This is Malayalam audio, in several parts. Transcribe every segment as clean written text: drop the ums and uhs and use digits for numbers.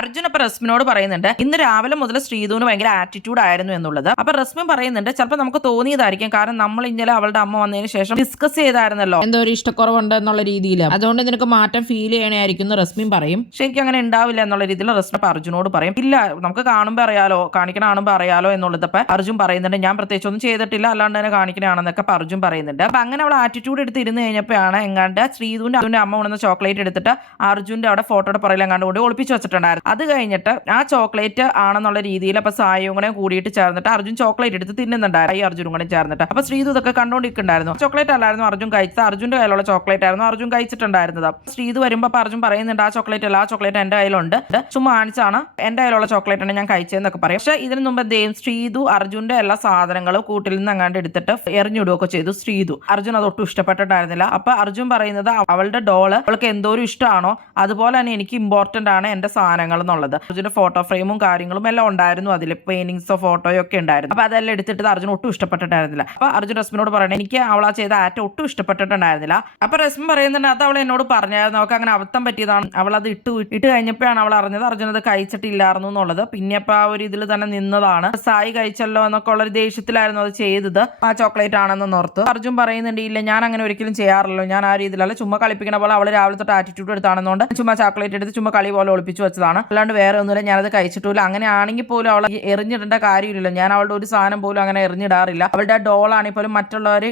അർജുൻ അപ്പൊ റസ്മിനോട് പറയുന്നുണ്ട് ഇന്ന് രാവിലെ മുതൽ ശ്രീധുവിന് ഭയങ്കര ആറ്റിറ്റ്യൂഡ് ആയിരുന്നു എന്നുള്ളത്. അപ്പൊ റസ്മിൻ പറയുന്നുണ്ട് ചിലപ്പോൾ നമുക്ക് തോന്നിയതായിരിക്കും, കാരണം നമ്മൾ ഇന്നലെ അവളുടെ അമ്മ വന്നതിന് ശേഷം ഡിസ്കസ് ചെയ്തായിരുന്നല്ലോ എന്തോ ഒരു ഇഷ്ടക്കുറവുണ്ട് എന്നുള്ള രീതിയിൽ, അതുകൊണ്ട് നിനക്ക് മാറ്റം ഫീൽ ചെയ്യണായിരിക്കും റസ്മിൻ പറയും. ശരിക്കും അങ്ങനെ ഉണ്ടാവില്ല എന്നുള്ള രീതിയിൽ റസ്മിൻ അർജുനോട് പറയും. ഇല്ല, നമുക്ക് കാണുമ്പോൾ അറിയാലോ, കാണുമ്പോൾ അറിയാലോ എന്നുള്ളത് അപ്പൊ അർജുൻ പറയുന്നുണ്ട് ഞാൻ പ്രത്യേകിച്ച് ഒന്നും ചെയ്തിട്ടില്ല, അല്ലാണ്ട് തന്നെ കാണിക്കണാണെന്നൊക്കെ അർജുൻ പറയുന്നുണ്ട്. അപ്പൊ അങ്ങനെ അവൾ ആറ്റിറ്റ്യൂഡ് എടുത്ത് ഇരുന്ന് കഴിഞ്ഞപ്പോഴാണ് എങ്ങാണ്ട് ശ്രീധുവിന്റെ അമ്മ കൊണ്ടുവന്ന ചോക്ലേറ്റ് എടുത്തിട്ട് അർജുന്റെ അവിടെ ഫോട്ടോയുടെ പുറകിൽ എങ്ങാണ്ട് കൊണ്ട് ഒളിപ്പിച്ച് വെച്ചിട്ടുണ്ടായിരുന്നു. അത് കഴിഞ്ഞിട്ട് ആ ചോക്ലേറ്റ് ആണെന്നുള്ള രീതിയിൽ അപ്പൊ സായും കൂടെ കൂടിയിട്ട് ചേർന്നിട്ട് അർജുൻ ചോക്ലേറ്റ് എടുത്ത് തിന്നുന്നുണ്ടായിരുന്നു, ഈ അർജുനും കൂടെ ചേർന്നിട്ട്. അപ്പൊ ശ്രീധു ഇതൊക്കെ കണ്ടോണ്ടിരിക്കുന്നുണ്ടായിരുന്നു. ചോക്ലേറ്റ് അല്ലായിരുന്നു അർജുൻ കഴിച്ചത്, അർജുന്റെ കയ്യിലുള്ള ചോക്ലേറ്റ് ആയിരുന്നു അർജുൻ കഴിച്ചിട്ടുണ്ടായിരുന്നത്. ശ്രീധു വരുമ്പോ അർജുൻ പറയുന്നുണ്ട് ആ ചോക്ലേറ്റ് അല്ല, ആ ചോക്ലേറ്റ് എന്റെ കയ്യിലുണ്ട്, ചുമ്മാ കാണിച്ചാണ്, എന്റെ കയ്യിലുള്ള ചോക്ലേറ്റ് ആണ് ഞാൻ കഴിച്ചതെന്നൊക്കെ പറയും. പക്ഷെ ഇതിന് മുമ്പ് ശ്രീധു അർജുന്റെ എല്ലാ സാധനങ്ങളും കൂട്ടിൽ നിന്ന് അങ്ങാണ്ട് എടുത്തിട്ട് എറിഞ്ഞിടുകയൊക്കെ ചെയ്തു ശ്രീധു. അർജുൻ അതൊട്ടും ഇഷ്ടപ്പെട്ടിട്ടായിരുന്നില്ല. അപ്പൊ അർജുൻ പറയുന്നത് അവളുടെ ഡോള് അവൾക്ക് എന്തോരം ഇഷ്ടമാണോ അതുപോലെ തന്നെ എനിക്ക് ഇമ്പോർട്ടന്റ് ആണ് എന്റെ സാധനങ്ങൾ എന്നുള്ളത്. അർജുന്റെ ഫോട്ടോ ഫ്രെയിമും കാര്യങ്ങളും എല്ലാം ഉണ്ടായിരുന്നു, അതിൽ പെയിന്റിങ്സോ ഫോട്ടോയോ ഒക്കെ ഉണ്ടായിരുന്നു. അപ്പൊ അതെല്ലാം എടുത്തിട്ട് അർജുൻ ഒട്ടും ഇഷ്ടപ്പെട്ടിട്ടായിരുന്നില്ല. അപ്പൊ അർജുൻ റസ്മിനോട് പറയണേ എനിക്ക് അവളാ ചെയ്ത ആറ്റ് ഒട്ടും ഇഷ്ടപ്പെട്ടിട്ടുണ്ടായിരുന്നില്ല. അപ്പൊ റസ്മിൻ പറയുന്നുണ്ട് അത് അവൾ എന്നോട് പറഞ്ഞായിരുന്നു, അവൾക്ക് അങ്ങനെ അബദ്ധം പറ്റിയതാണ്, അവൾ അത് ഇട്ട് കഴിഞ്ഞപ്പോഴാണ് അവൾ അറിഞ്ഞത് അർജുൻ അത് കഴിച്ചിട്ടില്ലായിരുന്നു എന്നുള്ളത്. പിന്നെ അപ്പൊ ആ ഒരു ഇതിൽ തന്നെ നിന്നതാണ്, സായി കഴിച്ചല്ലോ എന്നൊക്കെ ഉള്ള ഒരു ദേഷ്യത്തിലായിരുന്നു അത് ചെയ്തത്, ആ ചോക്ലേറ്റ് ആണെന്ന് ഓർത്ത്. അർജുൻ പറയുന്നുണ്ട് ഇല്ല ഞാൻ അങ്ങനെ ഒരിക്കലും ചെയ്യാറില്ല, ഞാൻ ആ രീതിയിലല്ല, ചുമ്മാ കളിപ്പിക്കണ പോലെ അവൾ രാവിലെ തൊട്ട് ആറ്റിറ്റ്യൂഡ് എടുത്താണെന്നുകൊണ്ട് ചുമ്മാ ചോക്ലേറ്റ് എടുത്ത് ചുമ്മാ കളി പോലെ ഒളിപ്പിച്ചു വെച്ചതാണ്, അല്ലാണ്ട് വേറെ ഒന്നുമില്ല, ഞാനത് കഴിച്ചിട്ടില്ല. അങ്ങനെ ആണെങ്കിൽ പോലും അവളെ എറിഞ്ഞിടേണ്ട കാര്യമില്ലല്ലോ, ഞാൻ അവളുടെ ഒരു സാധനം പോലും അങ്ങനെ എറിഞ്ഞിടാറില്ല, അവളുടെ ഡോളാണെങ്കിൽ പോലും മറ്റുള്ളവരെ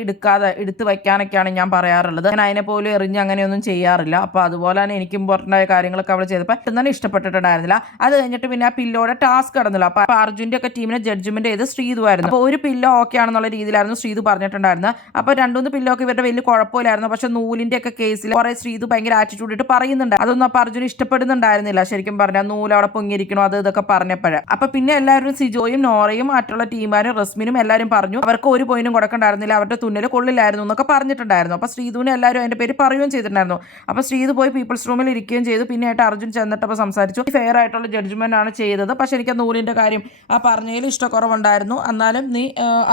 എടുത്ത് വയ്ക്കാനൊക്കെയാണ് ഞാൻ പറയാറുള്ളത്, ഞാൻ അതിനെ പോലും എറിഞ്ഞ് അങ്ങനെയൊന്നും ചെയ്യാറില്ല. അപ്പൊ അതുപോലെ തന്നെ എനിക്ക് ഇമ്പോർട്ടന്റ് ആയ കാര്യങ്ങളൊക്കെ അവൾ ചെയ്തപ്പോൾ തന്നെ ഇഷ്ടപ്പെട്ടിട്ടുണ്ടായിരുന്നില്ല. അത് കഴിഞ്ഞിട്ട് പിന്നെ ആ പില്ലോടെ ടാസ്ക് കടന്നല്ലോ. അപ്പൊ അർജുന്റെ ഒക്കെ ടീമിനെ ജഡ്ജ്മെന്റ് ചെയ്ത് ശ്രീധു ആയിരുന്നു. അപ്പൊ ഒരു പില്ലോ ഓക്കെ ആണെന്നുള്ള രീതിയിലായിരുന്നു ശ്രീധു പറഞ്ഞിട്ടുണ്ടായിരുന്നത്. അപ്പൊ രണ്ടുമൂന്ന് പില്ലോ ഒക്കെ ഇവരുടെ വലിയ കുഴപ്പമില്ലായിരുന്നു. പക്ഷെ നൂലിന്റെ ഒക്കെ കേസിൽ കുറെ ശ്രീധു ഭയങ്കര ആറ്റിറ്റ്യൂഡ് ഇട്ട് പറയുന്നുണ്ട്, അതൊന്നും അപ്പൊ അർജുൻ ഇഷ്ടപ്പെടുന്നുണ്ടായിരുന്നില്ല. ശരിക്കും പറഞ്ഞാൽ നൂല് അവിടെ പൊങ്ങിയിരിക്കണോ അത് ഇതൊക്കെ പറഞ്ഞപ്പോഴേ. അപ്പൊ പിന്നെ എല്ലാവരും സിജോയും നോറയും മറ്റുള്ള ടീമാരും റസ്മിനും എല്ലാവരും പറഞ്ഞു അവർക്ക് ഒരു പോയിന്റും കൊടുക്കണ്ടായിരുന്നില്ല, അവരുടെ തുന്നല് കൊള്ളില്ലായിരുന്നു എന്നൊക്കെ പറഞ്ഞിട്ടുണ്ടായിരുന്നു. അപ്പൊ ശ്രീധുവിനെ എല്ലാവരും അതിന്റെ പേര് പറയുകയും ചെയ്തിട്ടുണ്ടായിരുന്നു. അപ്പൊ ശ്രീധു പോയി പീപ്പിൾസ് റൂമിൽ ഇരിക്കുകയും ചെയ്തു. പിന്നെയായിട്ട് അർജുൻ ചെന്നിട്ടപ്പോൾ സംസാരിച്ചു, ഫെയർ ആയിട്ടുള്ള ജഡ്ജ്മെന്റ് ആണ് ചെയ്തത്, പക്ഷെ എനിക്ക് നൂലിന്റെ കാര്യം ആ പറഞ്ഞതിൽ ഇഷ്ടക്കുറവുണ്ടായിരുന്നു, എന്നാലും നീ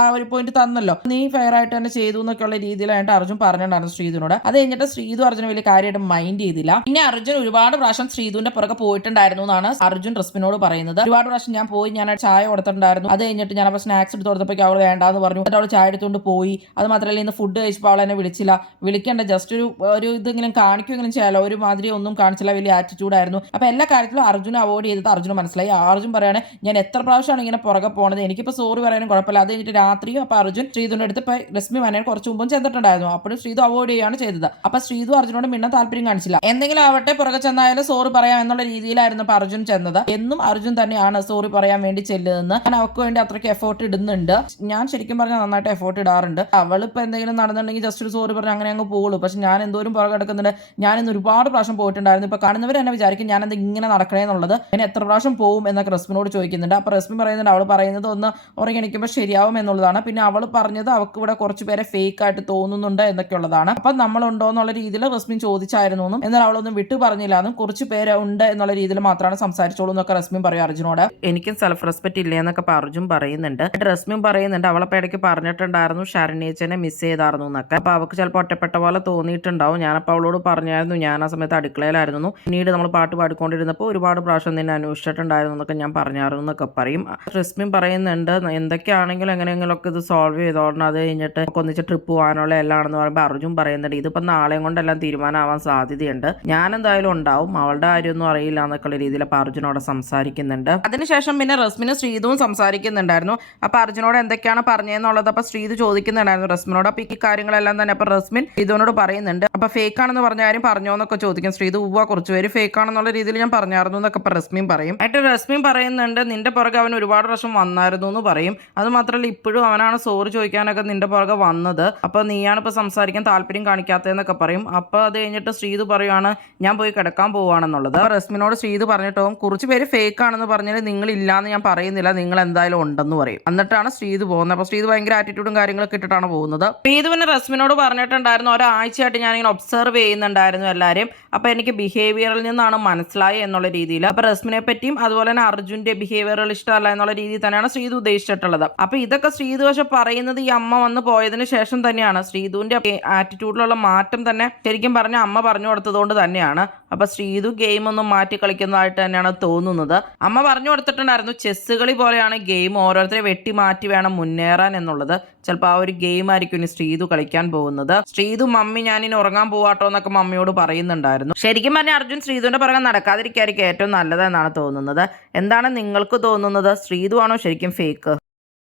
ആ ഒരു പോയിന്റ് തന്നല്ലോ, നീ ഫെയർ ആയിട്ട് തന്നെ ചെയ്തു എന്നൊക്കെയുള്ള രീതിയിലായിട്ട് അർജുൻ പറഞ്ഞിട്ടുണ്ടായിരുന്നു ശ്രീധുവിനോട്. അത് കഴിഞ്ഞിട്ട് ശ്രീധു അർജുന വലിയ കാര്യമായിട്ട് മൈൻഡ് ചെയ്തില്ല. പിന്നെ അർജുൻ ഒരുപാട് പ്രാവശ്യം ശ്രീധുവിന്റെ പുറകെ പോയിട്ടുണ്ടായിരുന്നു എന്നാണ് അർജുൻ റസ്മിനോട് പറയുന്നത്. ഒരുപാട് പ്രാവശ്യം ഞാൻ പോയി, ഞാൻ ചായ കൊടുത്തിട്ടുണ്ടായിരുന്നു, അത് കഴിഞ്ഞിട്ട് ഞാൻ അപ്പോൾ സ്നാക്സ് എടുത്ത് കൊടുത്തപ്പോൾ അവൾ വേണ്ടാന്ന് പറഞ്ഞു, എന്നിട്ട് അവൾ ചായ എടുത്തുകൊണ്ട് പോയി. അത് മാത്രമല്ല ഇന്ന് ഫുഡ് കഴിച്ചപ്പോൾ അവൾ എന്നെ വിളിച്ചില്ല, വിളിക്കേണ്ട ജസ്റ്റ് ഒരു ഇതെങ്കിലും കാണിക്കുമെങ്കിലും ചെയ്യാലോ, ഒരുമാതിരി ഒന്നും കാണിച്ചില്ല, വലിയ ആറ്റിറ്റ്യൂഡ് ആയിരുന്നു. അപ്പൊ എല്ലാ കാര്യത്തിലും അർജുനെ അവോയ്ഡ് ചെയ്തിട്ട് അർജുന് മനസ്സിലായി. അർജുൻ പറയാണ് ഞാൻ എത്ര പ്രാവശ്യമാണ് ഇങ്ങനെ പുറകെ പോണത്, എനിക്കിപ്പോൾ സോറി പറയാനും കുഴപ്പമില്ല. അത് കഴിഞ്ഞിട്ട് രാത്രിയും അപ്പൊ അർജുൻ ശ്രീധുവിന്റെ അടുത്ത് ഇപ്പൊ രശ്മി വരാൻ കുറച്ച് മുമ്പും ചെന്നിട്ടുണ്ടായിരുന്നു, അപ്പോഴും ശ്രീധു അവോയ്ഡ് ചെയ്യുകയാണ് ചെയ്തത്. അപ്പൊ ശ്രീധു അർജുനോട് മിണ്ടാൻ താല്പര്യം കാണിച്ചില്ല. എന്തെങ്കിലും ആവട്ടെ പുറകെ ചെന്നായാലും സോറി പറയാം എന്നുള്ള രീതിയിലായിരുന്നു ഇപ്പൊ അർജുൻ ചെന്നത്. എന്നും അർജുൻ തന്നെയാണ് സോറി പറയാൻ വേണ്ടി ചെല്ലുന്നത്. ഞാൻ അവർക്ക് വേണ്ടി അത്രയ്ക്ക് എഫേർട്ട് ഇടുന്നുണ്ട്, ഞാൻ ശരിക്കും പറഞ്ഞാൽ നന്നായിട്ട് എഫേർട്ട് ഇടാറുണ്ട്. അവളിപ്പോ എന്തെങ്കിലും നടന്നിട്ടുണ്ടെങ്കിൽ ജസ്റ്റ് ഒരു സോറി പറഞ്ഞ് അങ്ങനെ അങ്ങ് പോകുള്ളൂ. പക്ഷെ ഞാൻ എന്തോരം പുറകെ എടുക്കുന്നുണ്ട്, ഞാൻ ഇന്ന് ഒരുപാട് പ്രാവശ്യം പോയിട്ടുണ്ടായിരുന്നു. ഇപ്പൊ കാണുന്നവർ എന്നെ വിചാരിക്കും ഞാൻ എന്താ ഇങ്ങനെ നടക്കണേ എന്നുള്ളത്, ഞാൻ എത്ര പ്രാവശ്യം പോകും എന്നൊക്കെ റസ്മിനോട് ചോദിക്കുന്നുണ്ട്. അപ്പൊ റസ്മി പറയുന്നുണ്ട് അവൾ പറയുന്നത് ഒന്ന് ഉറങ്ങിണിക്കുമ്പോൾ ശരിയാവും എന്നുള്ളതാണ്. പിന്നെ അവൾ പറഞ്ഞത് അവൾക്ക് ഇവിടെ കുറച്ച് പേരെ ഫേക്ക് ആയിട്ട് തോന്നുന്നുണ്ട് എന്നൊക്കെ ഉള്ളതാണ്. അപ്പൊ നമ്മളുണ്ടോ എന്നുള്ള രീതിയിൽ റസ്മിൻ ചോദിച്ചായിരുന്നു, എന്നാൽ അവളൊന്നും വിട്ടു പറഞ്ഞില്ല, എന്നും കുറച്ച് പേര് ഉണ്ട് എന്നുള്ള രീതിയിൽ മാത്രമാണ് സംസാരിച്ചോളൂ എന്നൊക്കെ റസ്മിൻ പറയും അർജുനോട്. എനിക്കും സെൽഫ് റെസ്പെക്ട് ഇല്ല എന്നൊക്കെ അർജുൻ പറയുന്നുണ്ട്. റസ്മിൻ പറയുന്നുണ്ട് അവളെ ഇടയ്ക്ക് പറഞ്ഞിട്ടുണ്ടായിരുന്നു ഷരണ്യേച്ചനെ മിസ് ചെയ്തായിരുന്നു എന്നൊക്കെ. അപ്പൊ അവൾക്ക് ചിലപ്പോൾ ഒറ്റപ്പെട്ട പോലെ തോന്നിയിട്ടുണ്ടാവും. ഞാനപ്പോൾ അവളോട് പറഞ്ഞായിരുന്നു, ഞാൻ ആ സമയത്ത് അടുക്കളയിലായിരുന്നു, പിന്നീട് നമ്മൾ പാട്ട് പാടിക്കൊണ്ടിരുന്നപ്പോൾ ഒരുപാട് പ്രാവശ്യം നിന്നെ അന്വേഷിച്ചിട്ടുണ്ടായിരുന്നു എന്നൊക്കെ ഞാൻ പറഞ്ഞായിരുന്നു എന്നൊക്കെ പറയും. റസ്മിൻ പറയുന്നുണ്ട് എന്തൊക്കെയാണെങ്കിലും എങ്ങനെയെങ്കിലും ഒക്കെ ഇത് സോൾവ് ചെയ്തോളണം, അത് കഴിഞ്ഞിട്ട് ഒന്നിച്ച് ട്രിപ്പ് പോകാനുള്ള എല്ലാണെന്ന് പറയുമ്പോൾ അർജുൻ പറയുന്നുണ്ട് ഇതിപ്പോ നാളെയും കൊണ്ടെല്ലാം തീരുമാനമാവാൻ സാധ്യതയുണ്ട്, ഞാൻ എന്തായാലും ഉണ്ടാവും, അവളുടെ കാര്യമൊന്നും അറിയില്ല എന്നൊക്കെയുള്ള രീതിയിൽ അപ്പൊ അർജുനോട് സംസാരിക്കുന്നുണ്ട്. അതിനുശേഷം പിന്നെ റസ്മിനും ശ്രീധുവും സംസാരിക്കുന്നുണ്ടായിരുന്നു. അപ്പൊ അർജുനോട് എന്തൊക്കെയാണ് പറഞ്ഞതെന്നുള്ളത് അപ്പൊ ശ്രീധു ചോദിക്കുന്നുണ്ടായിരുന്നു റസ്മിനോട്. അപ്പൊ ഈ കാര്യങ്ങളെല്ലാം തന്നെ അപ്പൊ റസ്മിൻ ശ്രീധുവിനോട് പറയുന്നുണ്ട്. അപ്പൊ ഫേക്ക് ആണെന്ന് പറഞ്ഞ കാര്യം പറഞ്ഞോ എന്നൊക്കെ ചോദിക്കും ശ്രീധു. കുറച്ച് പേര് ഫേക്ക് ആണെന്നുള്ള രീതിയിൽ ഞാൻ പറഞ്ഞായിരുന്നു എന്നൊക്കെ റസ്മിൻ പറയും. ആയിട്ട് റസ്മിൻ പറയുന്നുണ്ട് നിന്റെ പുറകെ അവൻ ഒരുപാട് പ്രാവശ്യം വന്നായിരുന്നു എന്ന് പറയും. അത് മാത്രമല്ല ഇപ്പോഴും അവനാണ് സോറി ചോദിക്കാനൊക്കെ നിന്റെ പുറകെ വന്നത്, അപ്പൊ നീയാണ് ഇപ്പൊ സംസാരിക്കാൻ താല്പര്യം കാണിക്കാത്തതെന്നൊക്കെ പറയും. അപ്പൊ അത് കഴിഞ്ഞിട്ട് ശ്രീധു പറയുവാണ് ഞാൻ പോയി കിടക്കാൻ പോവാണെന്നുള്ളത്. റസ്മിനോട് ശ്രീധു പറഞ്ഞിട്ടും കുറച്ച് പേര് ഫേക്ക് ആണെന്ന് പറഞ്ഞാൽ നിങ്ങൾ ഇല്ലാന്ന് ഞാൻ പറയുന്നില്ല, നിങ്ങൾ എന്തായാലും ഉണ്ടെന്ന് പറയും. എന്നിട്ടാണ് ശ്രീധു പോകുന്നത്. അപ്പൊ ശ്രീധു ഭയങ്കര ആറ്റിറ്റ്യൂഡും കാര്യങ്ങളൊക്കെ ഇട്ടിട്ടാണ് പോകുന്നത്. ശ്രീധു പിന്നെ റസ്മിനോട് പറഞ്ഞിട്ടുണ്ടായിരുന്നു ഒരാഴ്ചയായിട്ട് ഞാനിങ്ങനെ ഒബ്സർവ് ചെയ്യുന്നുണ്ടായിരുന്നു എല്ലാവരും, അപ്പൊ എനിക്ക് ബിഹേവിയറിൽ നിന്നാണ് മനസ്സിലായി എന്നുള്ള രീതിയിൽ. അപ്പൊ റസ്മിനെ പറ്റിയും അതുപോലെ തന്നെ അർജുന്റെ ബിഹേവിയറിൽ ഇഷ്ടമല്ല എന്നുള്ള രീതിയിൽ തന്നെയാണ് ശ്രീധു ഉദ്ദേശിച്ചിട്ടുള്ളത്. അപ്പൊ ഇതൊക്കെ ശ്രീധു പക്ഷെ പറയുന്നത് ഈ അമ്മ വന്ന് പോയതിനു ശേഷം തന്നെയാണ്. ശ്രീധുവിന്റെ ആറ്റിറ്റ്യൂഡിലുള്ള മാറ്റം തന്നെ ശരിക്കും പറഞ്ഞ അമ്മ പറഞ്ഞു കൊടുത്തതുകൊണ്ട് തന്നെയാണ്. അപ്പൊ ശ്രീധു ഗെയിം ഒന്നും മാറ്റി കളിക്കുന്ന ഉള്ളതായിട്ട് തന്നെയാണ് തോന്നുന്നത്. അമ്മ പറഞ്ഞു കൊടുത്തിട്ടുണ്ടായിരുന്നു ചെസ് കളി പോലെയാണ് ഗെയിം, ഓരോരുത്തരെ വെട്ടി മാറ്റി വേണം മുന്നേറാൻ എന്നുള്ളത്. ചിലപ്പോൾ ആ ഒരു ഗെയിം ആയിരിക്കും ഇനി ശ്രീതു കളിക്കാൻ പോകുന്നത്. ശ്രീതു മമ്മി ഞാനിനി ഉറങ്ങാൻ പോവാട്ടോ എന്നൊക്കെ മമ്മിയോട് പറയുന്നുണ്ടായിരുന്നു. ശരിക്കും പറഞ്ഞാൽ അർജുൻ ശ്രീതുവിന്റെ പുറകെ നടക്കാതിരിക്കായിരിക്കും ഏറ്റവും നല്ലതെന്നാണ് തോന്നുന്നത്. എന്താണ് നിങ്ങൾക്ക് തോന്നുന്നത്? ശ്രീതു ആണോ ശരിക്കും ഫേക്ക്?